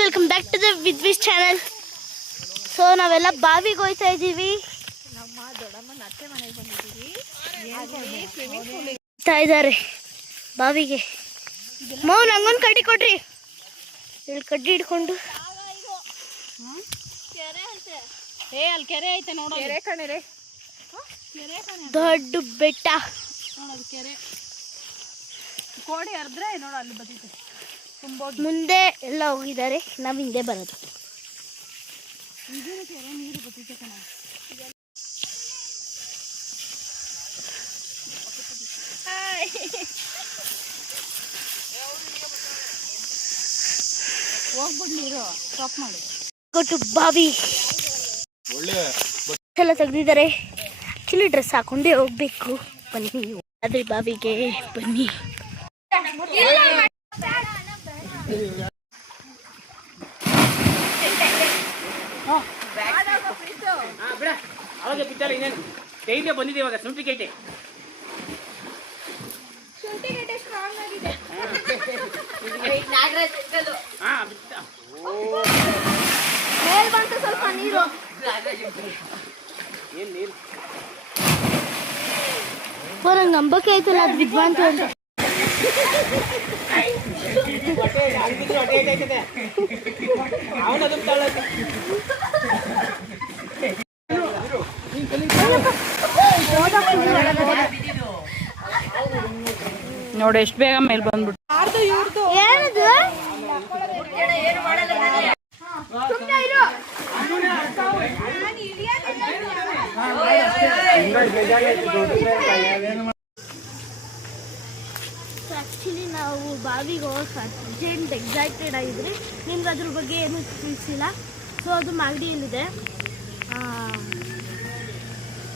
Welcome back to the Vidvish channel. So ನಾವೆಲ್ಲ ಬಾವಿಗೆ ಹೋಗ್ತಾ ಇದ್ದೀವಿ. ನಮ್ಮ ದೊಡ್ಡಮ್ಮನ ಅತ್ತೆ ಮನೆಗೆ ಬಂದಿದ್ದೀವಿ. ಇದ್ದಾರೆ ಬಾವಿಗೆ. ಮೌನ್ ಹಂಗೊಂದು ಕಡ್ಡಿ ಕೊಡ್ರಿ. ಇಲ್ಲಿ ಕಡ್ಡಿ ಹಿಡ್ಕೊಂಡು ಅಲ್ಲಿ ಕೆರೆ ಐತೆ ನೋಡೋ. ಕೆರೆ ಕಣೆ ದೊಡ್ಡ ಬೆಟ್ಟ ನೋಡೋದು ಕೆರೆ. ಕೋಡಿ ಹರಿದ್ರೆ ನೋಡು ಅಲ್ಲಿ ಬದಿದೆ ತುಂಬ ಮುಂದೆ ಎಲ್ಲ ಹೋಗಿದ್ದಾರೆ. ನಾವು ಹಿಂದೆ ಬರೋದು. ಕೆರೆ ನೀರು ಬದಿದೆ ಕಣ. ಹೋಗ್ಬಿಟ್ಟು ನೀರು ಸ್ಟಾಪ್ ಮಾಡಿ ಕೊಟ್ಟು ಬಾವಿ ಎಲ್ಲ ತೆಗ್ದಿದ್ದಾರೆ. ಆಕ್ಚುಲಿ ಡ್ರೆಸ್ ಹಾಕೊಂಡೇ ಹೋಗ್ಬೇಕು. ಬನ್ನಿ ಅದ್ರ ಬಾವಿಗೆ ಬನ್ನಿ. ಅವಾಗ ಬಿತ್ತಲ್ಲ ಇನ್ನೇನು ಡೈಲಿ ಬಂದಿದೆ. ಇವಾಗ ಶುಂಠಿ ಗೇಟೆ ಸ್ಟ್ರಾಂಗ್ ಆಗಿದೆ. ಮೇಲ್ ಬಂತು ಸ್ವಲ್ಪ ನೀರು. ಏನ್ ನೀರು ನಂಗೆ ನಂಬಕ್ಕೆ ಆಯ್ತಲ್ಲ ಅದು ವಿದ್ವಾಂತ ಅಂತ. ನೋಡಿ ಎಷ್ಟು ಬೇಗ ಮೇಲೆ ಬಂದ್ಬಿಟ್ಟು. ಏನದು? ಆಕ್ಚುಲಿ ನಾವು ಬಾವಿಗೆ ಹೋಗಕ್ಕೆ ಅರ್ಜೆಂಟ್ ಎಕ್ಸೈಟೆಡ್ ಆಗಿದ್ರಿ. ನಿಮ್ಗೆ ಅದ್ರ ಬಗ್ಗೆ ಏನೂ ತಿಳಿಸಿಲ್ಲ. ಸೊ ಅದು ಮಾಗಡಿಯಲ್ಲಿದೆ.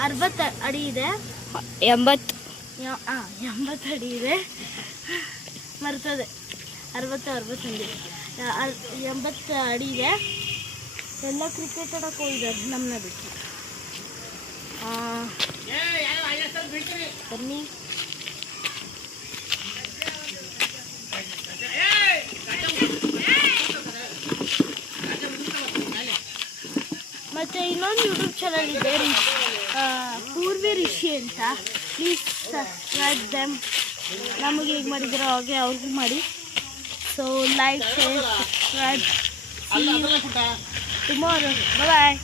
60 ಅಡಿ ಇದೆ. 80 ಅಡಿ ಇದೆ. ಮರ್ತದೆ 60 ಅಂದಿದೆ. 80 ಅಡಿ ಇದೆ. ಎಲ್ಲ ಕ್ರಿಕೆಟ್ ಆಡೋಕೆ ಹೋಗಿದ್ದಾರೆ ನಮ್ಮನ್ನ ಬಿಟ್ಟು. ಬನ್ನಿ. ಮತ್ತು ಇನ್ನೊಂದು ಯೂಟ್ಯೂಬ್ ಚಾನಲ್ ಇದೆ, ಪೂರ್ವಿ ರಿಷಿ ಅಂತ. Please subscribe them. ನಮಗೆ ಹೇಗೆ ಮಾಡಿದ್ರು ಹಾಗೆ ಅವ್ರಿಗೂ ಮಾಡಿ. So like, share, subscribe. Tomorrow. ಬಾಯ್.